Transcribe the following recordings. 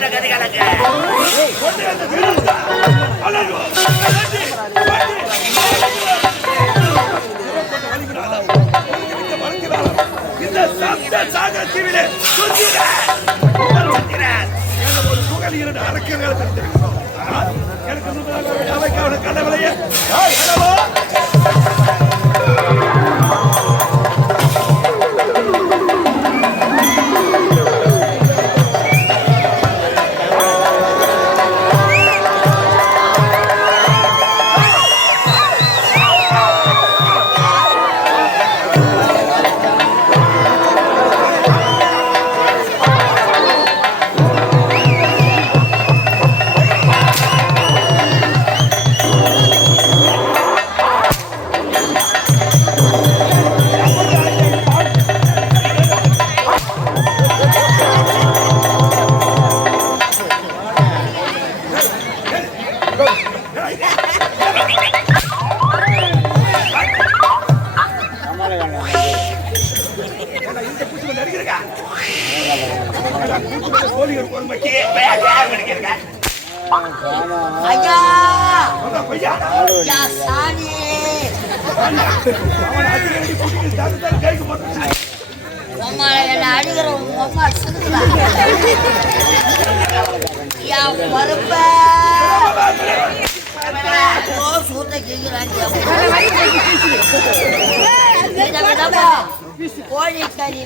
தாமரை கதிகலங்க இந்த சாகர தீவிலே ஒரு புகழ் 2 அரக்கர்களை தந்திருக்கிறோம். எனக்கு கடவுளையே அடிக்கிற அம்மா சூத்த கேட்கிறாங்க கோழி கறி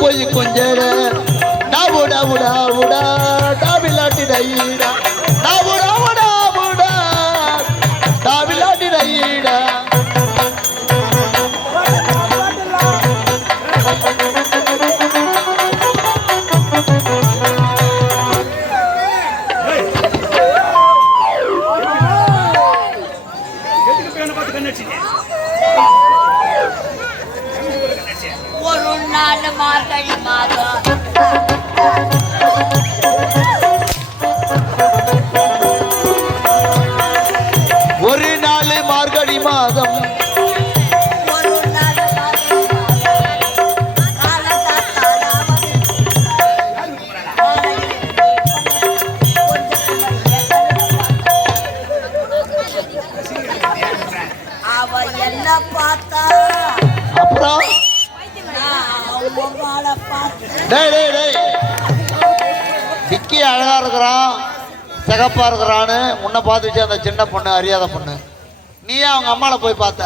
போய் கொஞ்சர டாவுடா உடா உடா டாவிலாட்டி டைடா டாவுடா உடா உடா டாவிலாட்டி டைடா மார்கழி மாதம் ஒரு நாள் மார்கழி மாதம் அவ என்ன பார்த்தா அப்புறம் விக்கி அழகா இருக்கிறான் சிகப்பா இருக்கிறான்னு உன்னை பார்த்துச்சு அந்த சின்ன பொண்ணு அறியாத பொண்ணு. நீ அவங்க அம்மாவை போய் பார்த்த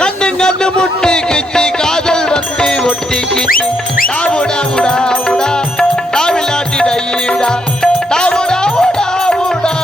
கண்ணு கண்ணு முட்டி கிச்சி காதல் வந்து ஒட்டி கிச்சி டாவுடா உடா உடா டாவிலாட்டி டைடா டாவுடா உடா உடா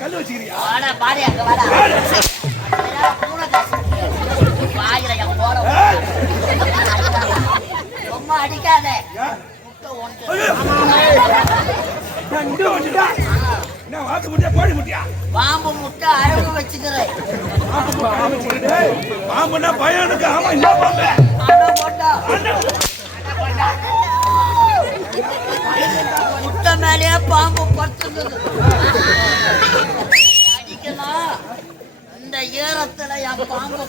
கல்லு வச்சுக்கிறியா? வாடா பாடி அங்க வாடா. பூனை காசு. வாயில எங்க போற. ரொம்ப அடிக்காத. முட்டை ஒன்று. முட்டை ஒன்றுடா. என்ன வாத்து முட்டியா கோழி முட்டியா? பாம்பு முட்டை அழகு வச்சுக்கிறேன். பாம்புன்னா பயம் எனக்கு. ஆமா என்ன பாம்பு? முட்டை மேலேயே பாம்பு படுத்துருந்தது. அடிக்கலாம் இந்த ஈரத்துல என் பாம்பு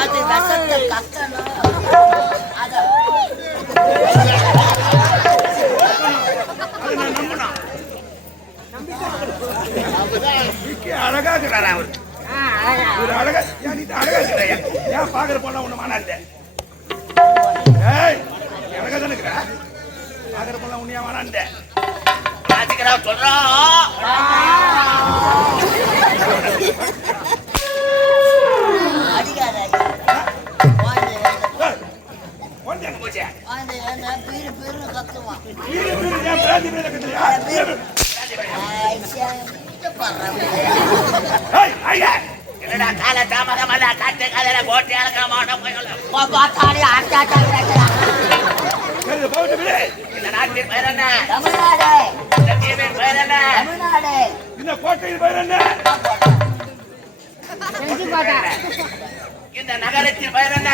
அது விஷத்தை கத்தணும். அழகா இருக்கிறாரா அவர்? அழகா அழகா இருக்கிறாயா? ஏன் பாக்குற போனா ஒண்ணு மானாந்த அழகா தானே இருக்கிற? பாக்குற போனா உன்னையா மானாந்த சொல்றான். என்னடா கால தாமதமல்ல காட்டு காலையில போட்டு அழக மாட்டோம் இந்த நாட்டின் பெயர் என்ன? தமிழ்நாடு. இந்த தீவின் பெயர் என்ன? தமிழ்நாடு. இந்த கோட்டையின் பெயர் என்ன? இந்த நகரத்தின் பெயர் என்ன?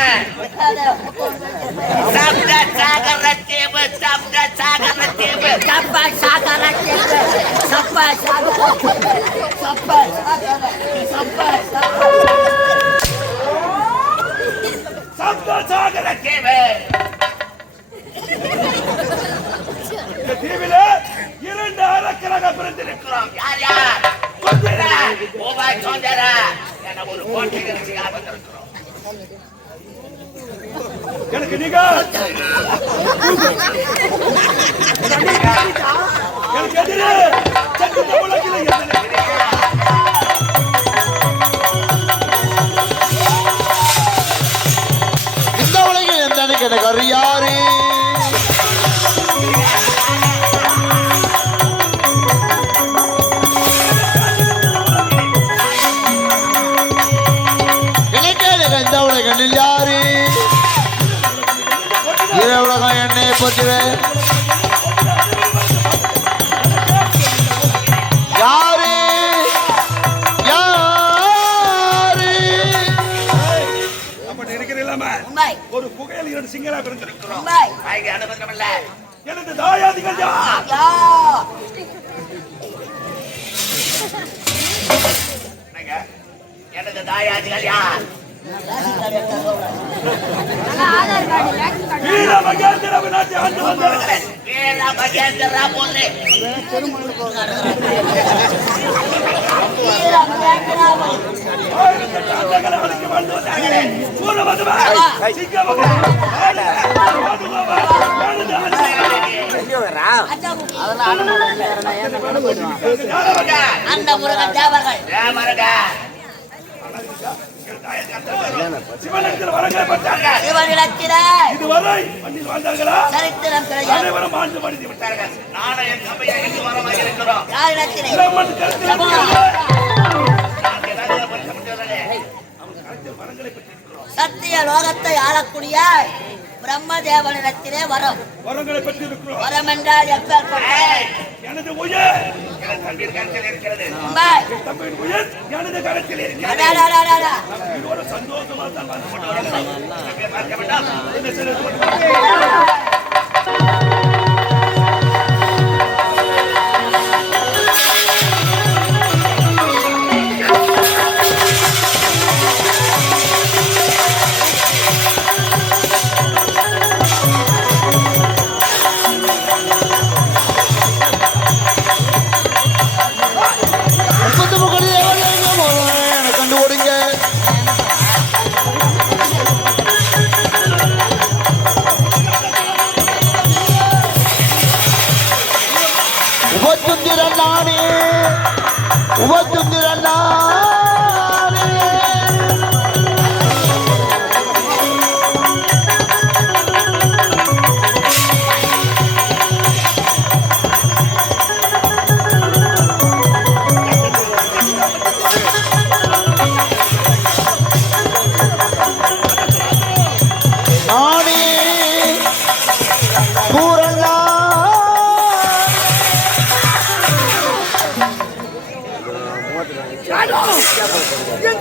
சப்த சாகர தீவு. சப்த சாகர தீவு. சப்ப சாகர தீவு. சப்ப சாகர சப்ப சாகர சப்ப சப்த சாகர தீவு. இந்த தீவில 2 அரக்கராக பிறந்திருக்கிறோம். யார் யார்? ஓபாய் சோதர என ஒரு கோட்டை ஆபத்திருக்கிறோம். எனக்கு நீங்க எனக்கு எதிரே சட்டத்தை உலகில் இந்த உலகில் எந்த எனக்கு அறியாரு இந்த உலகில் யாரு உலகம் என்னை பற்றுவேன் யாரு யாரு அப்படி இருக்கிறீங்களா? ஒரு புகையில் 2 சிங்களா பிறந்திருக்கிறோம். அனுமதிக்கமில்ல. எனது தாயாதிகள் யார்? எனது தாயாதிகள் யார்? வீர மகேந்திர நாட்டை ஆண்டு வந்தவர்கள். வீர மகேந்திர பொண்ணு அந்த முருகன் தேவர்கள் சிவனிடத்தில் வரங்களை பெற்றார்கள். இதுவரை மண்ணில் வாழ்ந்தார்களா? சரித்திரம் கிடையாது. அனைவரும் ஆண்டு மடிந்து விட்டார்கள். நானும் என் தம்பையை எங்கு வரமாக இருக்கிறோம். சத்திய லோகத்தை ஆளக்கூடிய பிரம்மதேவனிடத்திலே வரங்களை பெற்றிருக்கிறோம். வரம் என்றால் எனது உயிர் என் தம்பியின் கருத்தில் இருக்கிறது. தம்பியின் உயிர் எனது கருத்தில் இருக்கிறது. ஒரு சந்தோஷமா தான் பார்க்க வேண்டாம்.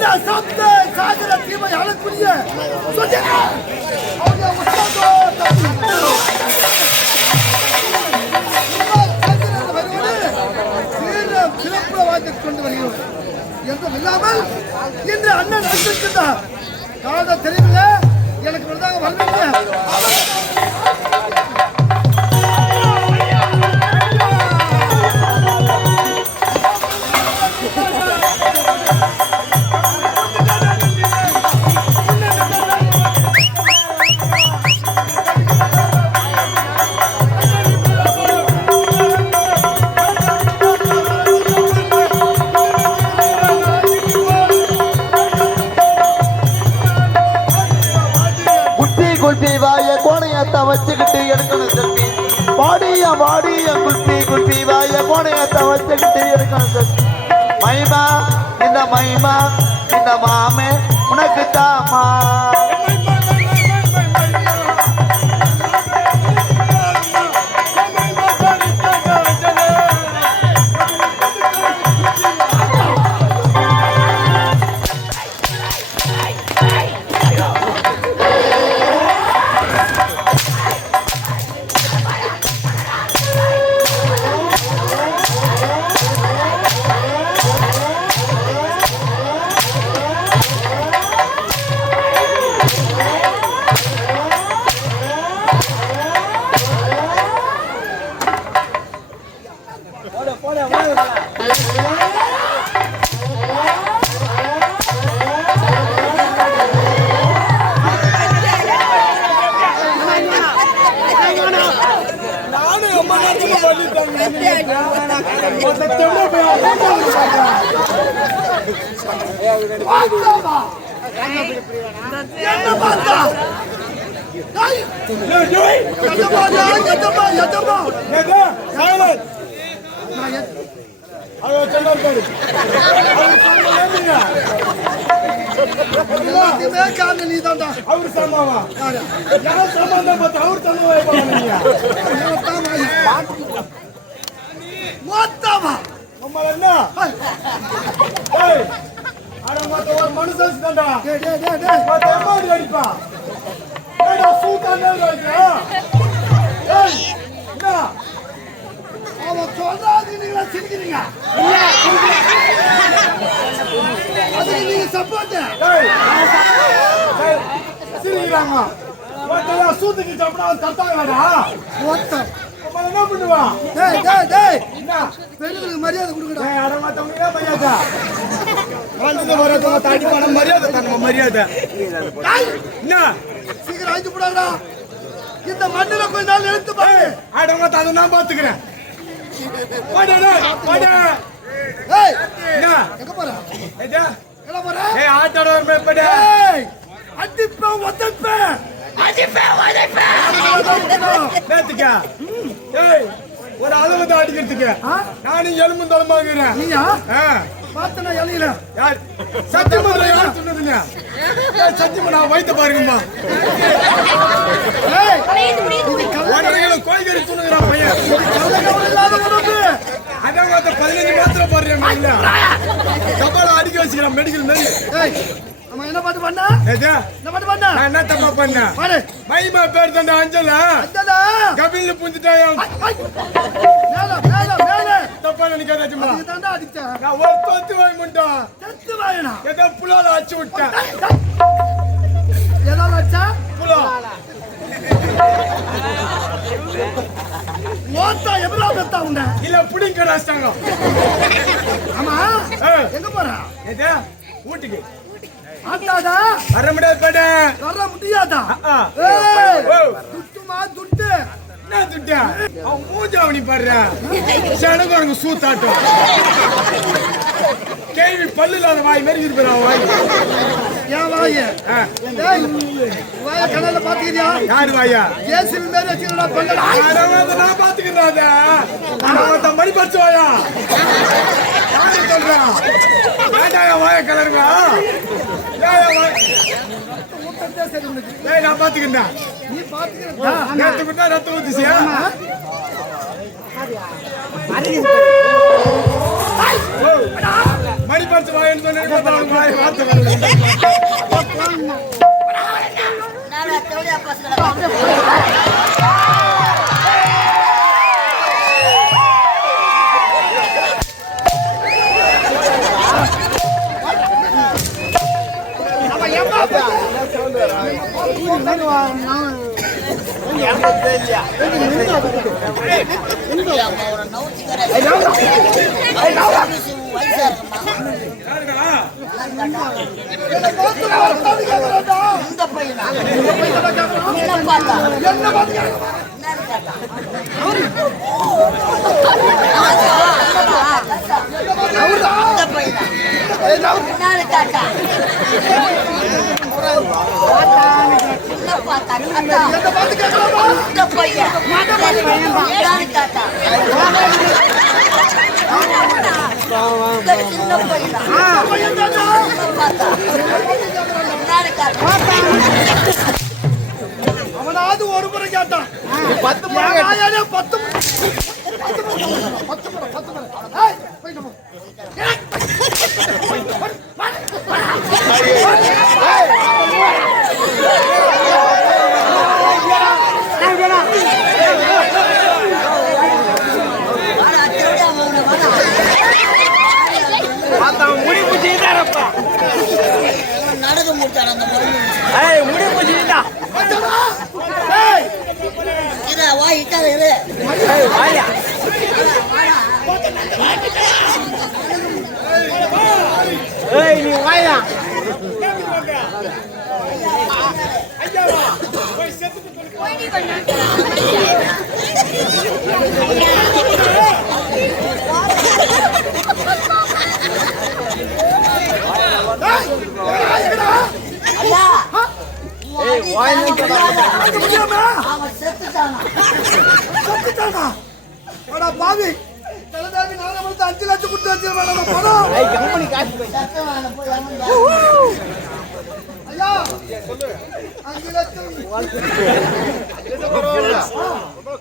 ஐயா சப்த சாகர தீமை அழக்கூடிய சொல்லுங்க அவங்க உஸ்தாதோ சிறப்பு வாங்கி கொண்டு வருகிறோம் என்றும் இல்லாமல் இன்று அண்ணன் வந்திருக்கின்றார் காத தெரியல எனக்கு வருதாக வரவில்லை குல்பி வாய கோணையத்தை வச்சுக்கிட்டு எடுக்கணும் செல்வி வாடிய குல்பி வாய கோணையத்தை வச்சுக்கிட்டு எடுக்கணும் செல்வி மைமா இந்த மாமே உனக்கு தாமா அவர் சமாவா யார் சமாதான் பார்த்து அவர் சமாவா மொத்தமா நம்ம என்ன அட மொத்த ஒரு மனுஷன் தான்டா மொத்த அம்மாடி அடிப்பா ஏடா சூட்டானே வைக்கா ஏய் என்ன அவன் சொல்றாது நீங்க சிரிக்கிறீங்க அது நீங்க சப்போர்ட் சிரிக்கிறாங்க மொத்த சூத்துக்கு சாப்பிடா தட்டாங்கடா மொத்த என்ன பண்ணுவா என்ன பெரியவங்களுக்கு மரியாதை கொடுக்கடா அட மத்தவங்க மரியாதை வந்து வரதோ தாடி பணம் மரியாதை தங்க மரியாதை என்ன சீக்கிரம் ஆயிட்டு போடாடா இந்த மண்ணுல கொஞ்ச நாள் எடுத்து பாரு அட மத்த அத நான் பாத்துக்கறேன் வாடா ஏய் என்ன எங்க போற ஏடா எங்க போற ஏய் ஆட்டோட மேப்படா ஏய் அடிப்ப ஒதப்ப நேத்துக்கா ஏய் ஒரு அளவு அடிக்கிறதுக்கு நானும் எலும்பு தளமாகிறேன் நீயா பார்த்தனா எலியில யார் சத்தியமன்ற யார் சொன்னதுங்க சத்தியம நான் வைத்த பாருங்கம்மா ஏய் இது கோயிகரி துணுங்கற பையன் அதான் மத்த 15 மாத்திரை போடுறேன் இல்ல கபால அடிக்க வச்சிரேன் மெடிக்கல் மேல ஏய் அம்மா என்ன பாட்டு பண்ணா ஏதா என்ன பாட்டு பண்ணா நான் என்ன தப்பா பண்ணா பாரு மைமா பேர் தண்ட அஞ்சல கபில புஞ்சிட்டாயா மேல தப்பா நினைக்காதீங்க அது தண்ட அடிச்சா நான் ஒரு தொத்து வாய் முண்டா தொத்து வாயனா ஏதோ புலால அச்சு விட்டா எதால அச்சா புலா மோத்தா எவ்வளவு பெத்தா உண்ட இல்ல புடிங்க ராஸ்தாங்க அம்மா எங்க போறா ஏதா ஊட்டிக்கு ஆட்டாடா வர முடியாது பட வர முடியாதா ஏய் துட்டுமா துட்டு என்ன துட்டா அவன் மூஞ்சாவணி பாடுற சனகோரங்க சூத்தாட்டம் கேவி பல்லுல வாய் மாதிரி இருப்பா வாய் ஏன் வாய் ஏய் வாய கண்ணல பாத்துக்கிறியா யார் வாயா ஜேசிபி மேல வச்சிரடா பல்லடா நான் பாத்துக்கறாதா நான் மணி பச்சு வாயா யாரு சொல்றா ஏடா வாய கலருங்க நான் பாத்துக்கிறேன் நீ பாத்துக்கிறேன் ரத்தம் ஊத்திசியா மணி பறிச்சு வாய போயின்னு சொன்னேன் வார்த்தை நான் தேவையா பசங்க அவனாவது ஒரு முறை கேட்டான் 10 முறை 10 நடக்க முடிச்சான அந்த இரு வா இட்டாத இரு நீ வாயா பாவி 5 லட்சம் கொடுத்து வச்சு ஐயா 5 லட்சம்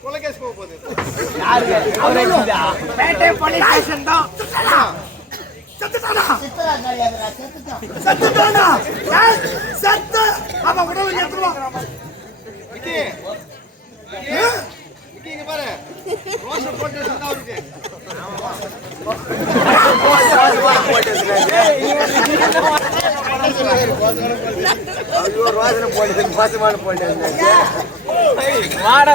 கொலைகேஸ் போக போகுது பேட்டை போலீஸ் ஸ்டேஷன் தான் செத்துட்டானா செத்துட்டானா செத்து அவன் உடலை ஏத்துவா விக்கி விக்கி இங்க பாரு ரோஷன் போட்டு சொன்னா அவருக்கு ஐயோ ரோஷன் போட்டு பாசமான போட்டு வாடா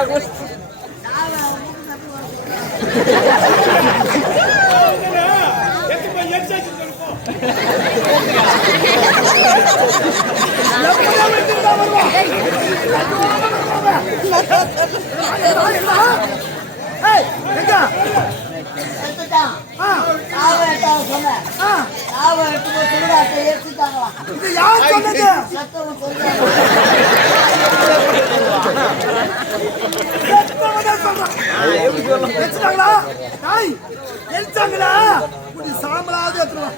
சாம்பலாவது எடுத்துருவான்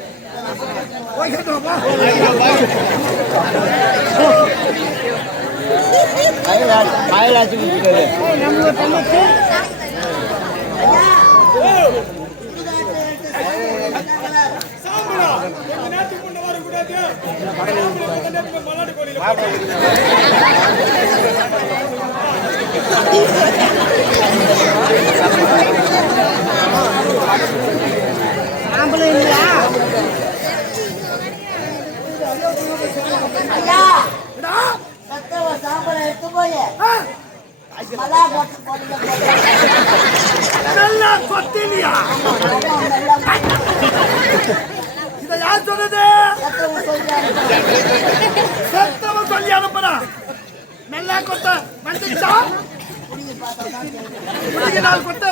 எடுத்து போய் நல்லா கொத்தினியா இத யார் சொன்னது சத்தம் சொல்லி அனுப்புறா நல்லா கொத்த வந்துச்சா நாள் கொத்த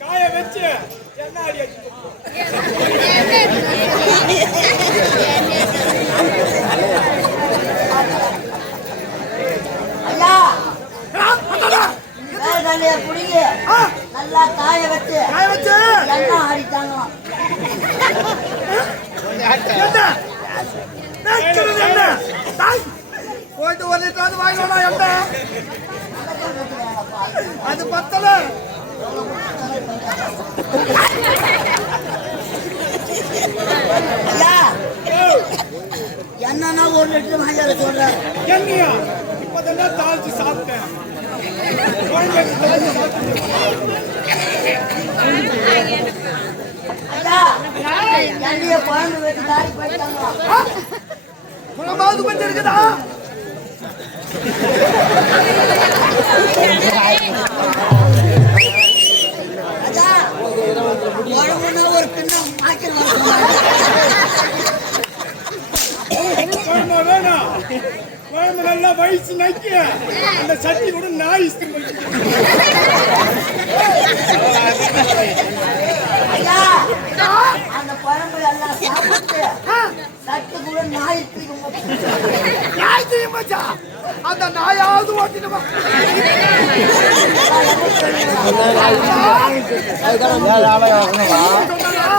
காய வச்சு என்ன அடி அடிச்சு ஆடிட்டாங்க. என்ன நினைக்கிறது என்ன தாய் போயிட்டு ஒரு லிட்டர் வாங்கணும் என்ன அது பத்தல ஐயா, என்னன்னா 1 லிட்டர் வாங்கி சொல்றாரு. என்னையா இப்பதான் தாழ்ச்சி சாப்பிட்டேன் என்னைய குழந்தை வெட்டி தாடி போயிட்டாங்க. குணமாவது கொஞ்சம் இருக்குதா ராஜா, குழம்புனா ஒரு பின்னம் மாய்க்கல் வேணாம் குழம்பு நல்லா வயசு நக்கி அந்த சட்டி கூட நாய் ஐயா, அந்த குழம்பு எல்லாம் சாப்பிட்டு சட்டு கூட நாய் நாய் தெரியுமாச்சா அந்த நாயாவது ஓட்டிடுமா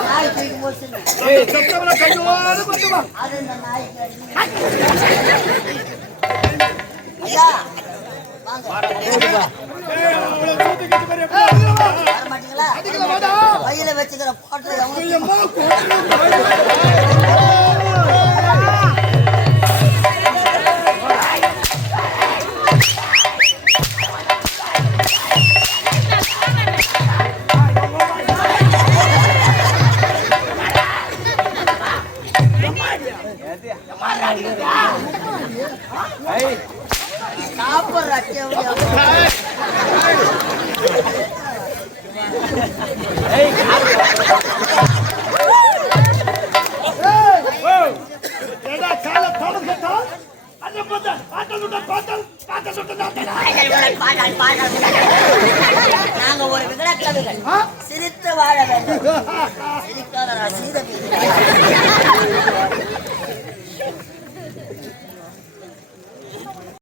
நாய் தூக்கி போச்சு. செப்டம்பர் கையோடு கொண்டுவா அது இந்த நாய்க்கு ஐயா வாங்க. அவ்வளவு சூட்டுக்கிட்டு பெரிய வர மாட்டீங்களா? வாடா கையில வச்சுக்கிற பாட்டு ஐயம்மா சாப்பிட்ற அட்டை நாங்க ஒரு விகடக்கவிகள் சிரித்து வாழ வேண்டும். சிரிக்காத சீத